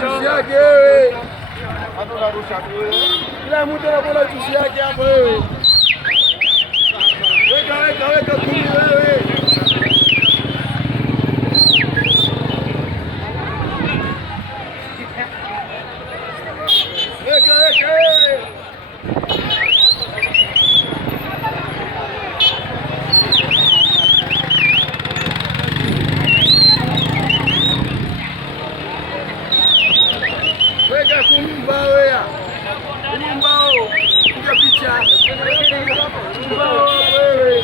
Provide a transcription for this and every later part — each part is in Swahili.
Juice yake wewe. Kila mtu anakula juice yake hapo wewe. Weka kumi wewe. Weka wewe. Weka kumbao ya. Kumbao. Piga picha. Kumbao wewe.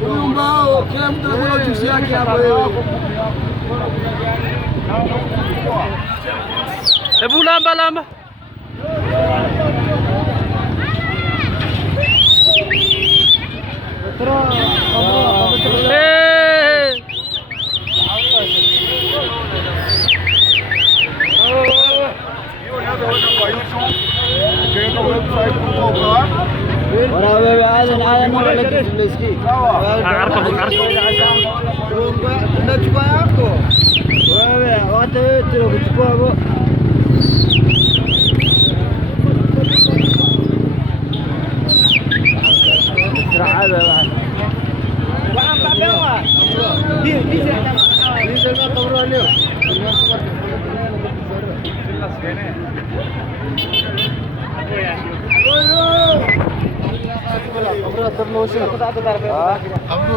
Kumbao. Kila mtu anakula juice yake hapo wewe. Hebu lamba. Unachukua yako wewe, wote kuchukua hapo. Aku